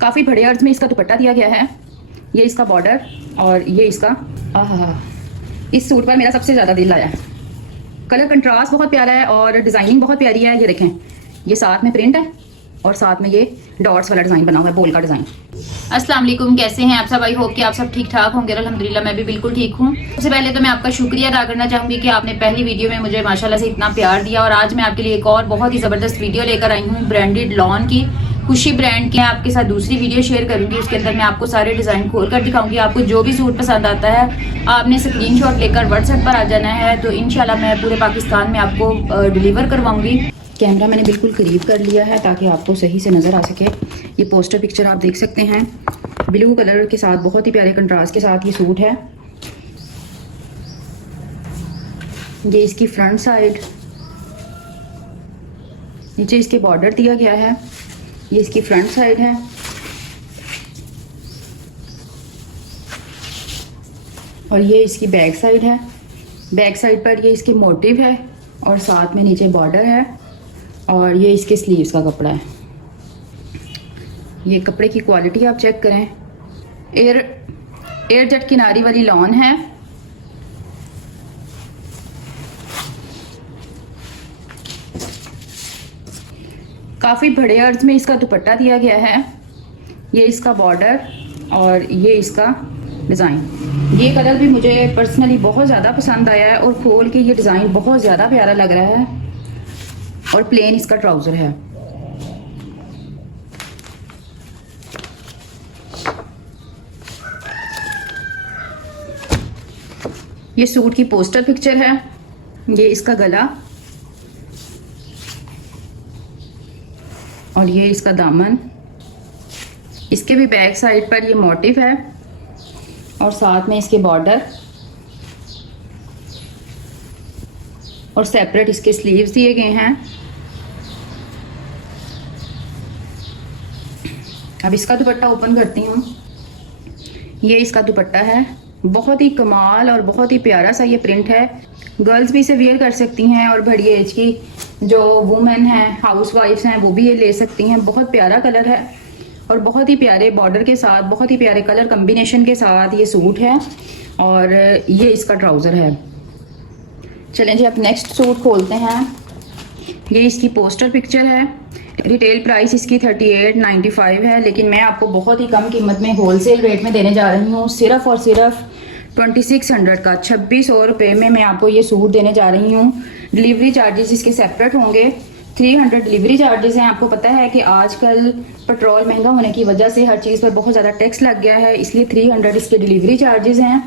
काफ़ी बड़े अर्ज में इसका दुपट्टा दिया गया है। ये इसका बॉर्डर और ये इसका इस सूट पर मेरा सबसे ज़्यादा दिल आया है। कलर कंट्रास्ट बहुत प्यारा है और डिज़ाइनिंग बहुत प्यारी है। ये देखें, ये साथ में प्रिंट है और साथ में ये डॉट्स वाला डिज़ाइन बना हुआ है, बोल का डिज़ाइन। अस्सलाम वालेकुम, कैसे हैं आप सब? आई होप कि आप सब ठीक ठाक होंगे। अल्हम्दुलिल्लाह मैं भी बिल्कुल ठीक हूँ। सबसे पहले तो मैं आपका शुक्रिया अदा करना चाहूँगी कि आपने पहली वीडियो में मुझे माशाल्लाह से इतना प्यार दिया और आज मैं आपके लिए एक और बहुत ही ज़बरदस्त वीडियो लेकर आई हूँ ब्रांडेड लॉन की। खुशी ब्रांड के आपके साथ दूसरी वीडियो शेयर करूंगी। उसके अंदर मैं आपको सारे डिज़ाइन खोल कर दिखाऊंगी। आपको जो भी सूट पसंद आता है आपने स्क्रीनशॉट लेकर व्हाट्सएप पर आ जाना है, तो इंशाल्लाह मैं पूरे पाकिस्तान में आपको डिलीवर करवाऊंगी। कैमरा मैंने बिल्कुल करीब कर लिया है ताकि आपको सही से नज़र आ सके। ये पोस्टर पिक्चर आप देख सकते हैं, ब्लू कलर के साथ बहुत ही प्यारे कंट्रास्ट के साथ ये सूट है। ये इसकी फ्रंट साइड, नीचे इसके बॉर्डर दिया गया है। ये इसकी फ्रंट साइड है और ये इसकी बैक साइड है। बैक साइड पर ये इसके मोटिव है और साथ में नीचे बॉर्डर है और ये इसके स्लीव्स का कपड़ा है। ये कपड़े की क्वालिटी आप चेक करें। एयर जेट किनारी वाली लॉन है। काफ़ी बड़े अर्ज में इसका दुपट्टा दिया गया है। ये इसका बॉर्डर और ये इसका डिज़ाइन। ये कलर भी मुझे पर्सनली बहुत ज़्यादा पसंद आया है और खोल के ये डिज़ाइन बहुत ज़्यादा प्यारा लग रहा है और प्लेन इसका ट्राउज़र है। ये सूट की पोस्टर पिक्चर है। ये इसका गला और ये इसका दामन। इसके भी बैक साइड पर ये मोटिव है और साथ में इसके बॉर्डर और सेपरेट इसके स्लीव्स दिए गए हैं। अब इसका दुपट्टा ओपन करती हूँ। ये इसका दुपट्टा है, बहुत ही कमाल और बहुत ही प्यारा सा ये प्रिंट है। गर्ल्स भी इसे वेयर कर सकती हैं और बड़ी एज की जो वुमेन हैं, हाउस वाइफ्स हैं, वो भी ये ले सकती हैं। बहुत प्यारा कलर है और बहुत ही प्यारे बॉर्डर के साथ, बहुत ही प्यारे कलर कम्बिनेशन के साथ ये सूट है और ये इसका ट्राउज़र है। चलें जी, अब नेक्स्ट सूट खोलते हैं। ये इसकी पोस्टर पिक्चर है। रिटेल प्राइस इसकी 38.95 है, लेकिन मैं आपको बहुत ही कम कीमत में होलसेल रेट में देने जा रही हूँ। सिर्फ और सिर्फ 2600 का, 2600 रुपये में मैं आपको ये सूट देने जा रही हूँ। डिलीवरी चार्जेस इसके सेपरेट होंगे। 300 डिलीवरी चार्जेस हैं। आपको पता है कि आजकल पेट्रोल महंगा होने की वजह से हर चीज़ पर बहुत ज़्यादा टैक्स लग गया है, इसलिए 300 इसके डिलीवरी चार्जेस हैं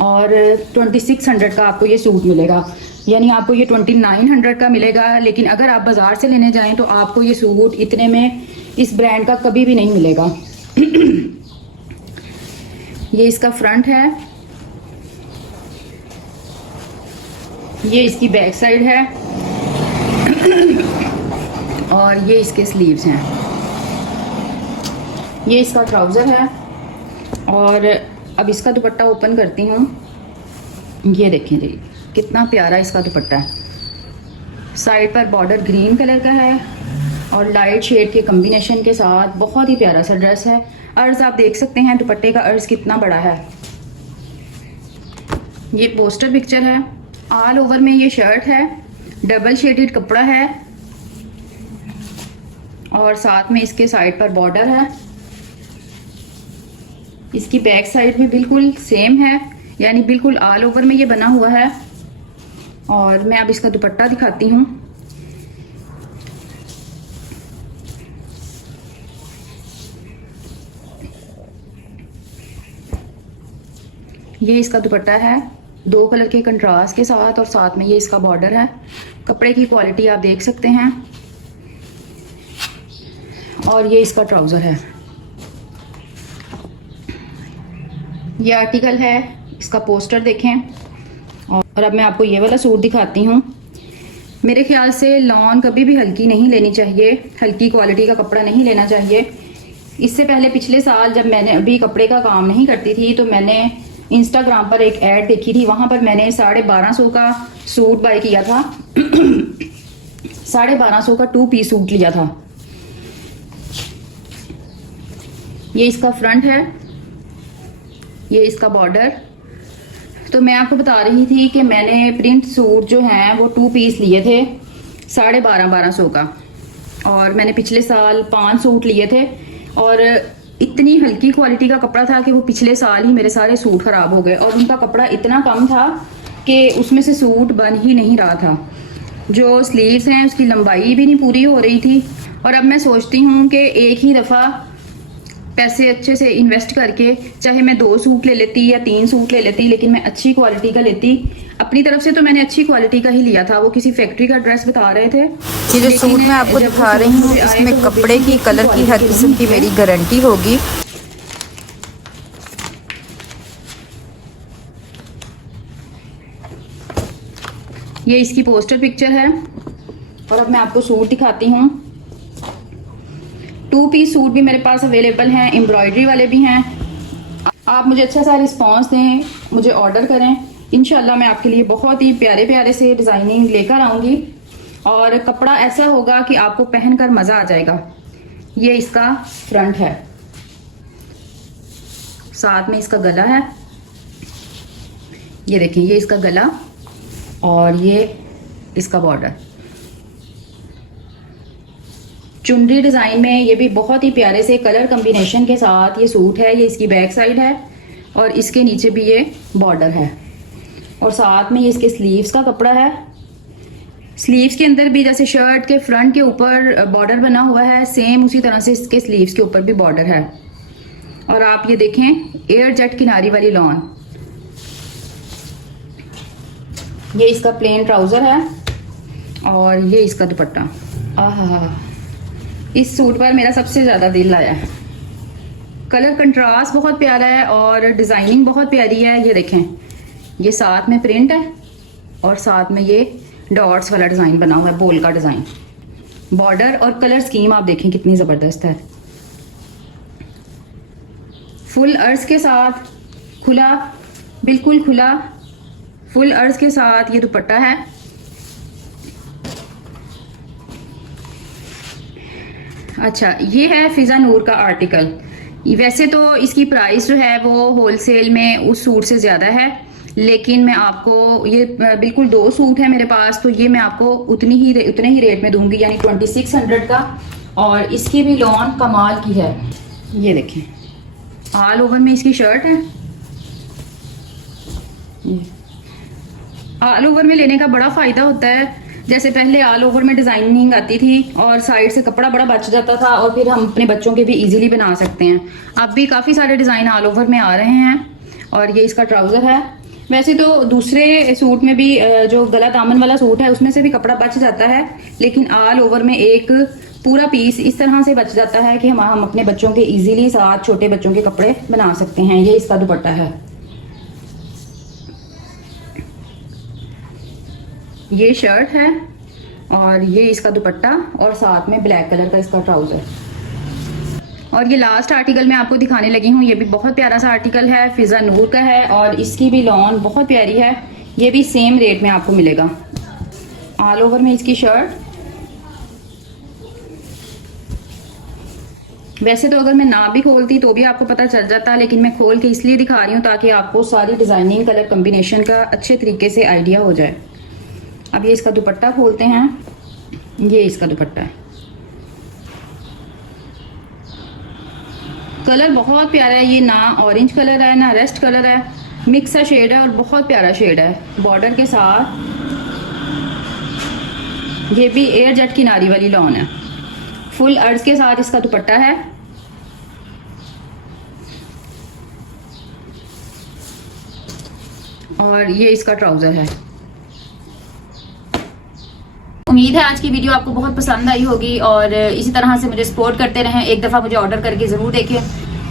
और 2600 का आपको ये सूट मिलेगा। यानी आपको ये 2900 का मिलेगा। लेकिन अगर आप बाज़ार से लेने जाएं तो आपको ये सूट इतने में इस ब्रांड का कभी भी नहीं मिलेगा। ये इसका फ्रंट है, ये इसकी बैक साइड है और ये इसके स्लीव्स हैं। ये इसका ट्राउज़र है और अब इसका दुपट्टा ओपन करती हूँ। ये देखें जी, कितना प्यारा इसका दुपट्टा है। साइड पर बॉर्डर ग्रीन कलर का है और लाइट शेड के कॉम्बिनेशन के साथ बहुत ही प्यारा सा ड्रेस है। अर्ज आप देख सकते हैं दुपट्टे का अर्ज कितना बड़ा है। ये पोस्टर पिक्चर है। ऑल ओवर में ये शर्ट है, डबल शेडेड कपड़ा है और साथ में इसके साइड पर बॉर्डर है। इसकी बैक साइड भी बिल्कुल सेम है, यानी बिल्कुल ऑल ओवर में ये बना हुआ है। और मैं अब इसका दुपट्टा दिखाती हूँ। ये इसका दुपट्टा है, 2 कलर के कंट्रास्ट के साथ और साथ में ये इसका बॉर्डर है। कपड़े की क्वालिटी आप देख सकते हैं और ये इसका ट्राउज़र है। ये आर्टिकल है, इसका पोस्टर देखें। और अब मैं आपको ये वाला सूट दिखाती हूँ। मेरे ख्याल से लॉन कभी भी हल्की नहीं लेनी चाहिए, हल्की क्वालिटी का कपड़ा नहीं लेना चाहिए। इससे पहले पिछले साल जब मैंने अभी कपड़े का काम नहीं करती थी तो मैंने इंस्टाग्राम पर एक ऐड देखी थी, वहाँ पर मैंने 1250 का सूट बाय किया था। 1250 का 2 पीस सूट लिया था। ये इसका फ्रंट है, ये इसका बॉर्डर। तो मैं आपको बता रही थी कि मैंने प्रिंट सूट जो हैं वो 2 पीस लिए थे 1250 का, और मैंने पिछले साल 5 सूट लिए थे, और इतनी हल्की क्वालिटी का कपड़ा था कि वो पिछले साल ही मेरे सारे सूट खराब हो गए, और उनका कपड़ा इतना कम था कि उसमें से सूट बन ही नहीं रहा था। जो स्लीव्स हैं उसकी लंबाई भी नहीं पूरी हो रही थी, और अब मैं सोचती हूँ कि एक ही दफ़ा पैसे अच्छे से इन्वेस्ट करके, चाहे मैं 2 सूट ले लेती या 3 सूट ले लेती, लेकिन मैं अच्छी क्वालिटी का लेती। अपनी तरफ से तो मैंने अच्छी क्वालिटी का ही लिया था, वो किसी फैक्ट्री का ड्रेस बता रहे थे। ये जो सूट मैं आपको दिखा रही हूँ इसमें कपड़े की, कलर की हर किस्म की मेरी गारंटी होगी। ये इसकी पोस्टर पिक्चर है, और अब मैं आपको सूट दिखाती हूँ। 2 पीस सूट भी मेरे पास अवेलेबल हैं, एम्ब्रॉयडरी वाले भी हैं। आप मुझे अच्छा सा रिस्पांस दें, मुझे ऑर्डर करें, इंशाल्लाह मैं आपके लिए बहुत ही प्यारे प्यारे से डिज़ाइनिंग लेकर आऊँगी, और कपड़ा ऐसा होगा कि आपको पहनकर मज़ा आ जाएगा। ये इसका फ्रंट है, साथ में इसका गला है, ये देखिए, ये इसका गला और ये इसका बॉर्डर। चुनरी डिज़ाइन में ये भी बहुत ही प्यारे से कलर कॉम्बिनेशन के साथ ये सूट है। ये इसकी बैक साइड है, और इसके नीचे भी ये बॉर्डर है, और साथ में ये इसके स्लीव्स का कपड़ा है। स्लीव्स के अंदर भी जैसे शर्ट के फ्रंट के ऊपर बॉर्डर बना हुआ है, सेम उसी तरह से इसके स्लीव्स के ऊपर भी बॉर्डर है। और आप ये देखें, एयर जेट किनारी वाली लॉन। ये इसका प्लेन ट्राउजर है, और ये इसका दुपट्टा। आहा, इस सूट पर मेरा सबसे ज़्यादा दिल आया है। कलर कंट्रास्ट बहुत प्यारा है, और डिज़ाइनिंग बहुत प्यारी है। ये देखें, ये साथ में प्रिंट है, और साथ में ये डॉट्स वाला डिज़ाइन बना हुआ है, बोल का डिज़ाइन। बॉर्डर और कलर स्कीम आप देखें कितनी ज़बरदस्त है। फुल अर्ज के साथ खुला, बिल्कुल खुला फुल अर्ज के साथ ये दुपट्टा है। अच्छा, ये है फिजा नूर का आर्टिकल। वैसे तो इसकी प्राइस जो है वो होलसेल में उस सूट से ज़्यादा है, लेकिन मैं आपको ये बिल्कुल 2 सूट है मेरे पास, तो ये मैं आपको उतने ही रेट में दूंगी, यानी 2600 का। और इसकी भी लॉन कमाल की है। ये देखें, ऑल ओवर में इसकी शर्ट है। ऑल ओवर में लेने का बड़ा फ़ायदा होता है, जैसे पहले ऑल ओवर में डिज़ाइनिंग आती थी और साइड से कपड़ा बड़ा बच जाता था, और फिर हम अपने बच्चों के भी इजीली बना सकते हैं। अब भी काफ़ी सारे डिज़ाइन ऑल ओवर में आ रहे हैं। और ये इसका ट्राउज़र है। वैसे तो दूसरे सूट में भी जो गला दामन वाला सूट है उसमें से भी कपड़ा बच जाता है, लेकिन ऑल ओवर में एक पूरा पीस इस तरह से बच जाता है कि हम अपने बच्चों के इजीली साथ छोटे बच्चों के कपड़े बना सकते हैं। ये इसका दुपट्टा है, ये शर्ट है, और ये इसका दुपट्टा, और साथ में ब्लैक कलर का इसका ट्राउजर। और ये लास्ट आर्टिकल मैं आपको दिखाने लगी हूँ। ये भी बहुत प्यारा सा आर्टिकल है, फिजा नूर का है, और इसकी भी लॉन बहुत प्यारी है। ये भी सेम रेट में आपको मिलेगा। ऑल ओवर में इसकी शर्ट। वैसे तो अगर मैं ना भी खोलती तो भी आपको पता चल जाता, लेकिन मैं खोल के इसलिए दिखा रही हूँ ताकि आपको सारी डिजाइनिंग कलर कॉम्बिनेशन का अच्छे तरीके से आइडिया हो जाए। अब ये इसका दुपट्टा खोलते हैं। ये इसका दुपट्टा है, कलर बहुत प्यारा है। ये ना ऑरेंज कलर है ना रेस्ट कलर है, मिक्स सा शेड है और बहुत प्यारा शेड है। बॉर्डर के साथ ये भी एयर जेट किनारी वाली लॉन है। फुल अर्ज के साथ इसका दुपट्टा है। और ये इसका ट्राउजर है। उम्मीद है आज की वीडियो आपको बहुत पसंद आई होगी, और इसी तरह से मुझे सपोर्ट करते रहें। एक दफ़ा मुझे ऑर्डर करके ज़रूर देखें,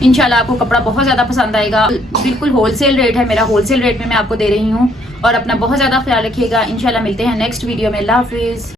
इंशाल्लाह आपको कपड़ा बहुत ज़्यादा पसंद आएगा। बिल्कुल होलसेल रेट है मेरा, होलसेल रेट में मैं आपको दे रही हूँ। और अपना बहुत ज़्यादा ख्याल रखिएगा। इंशाल्लाह मिलते हैं नेक्स्ट वीडियो में। अल्लाह हाफिज़।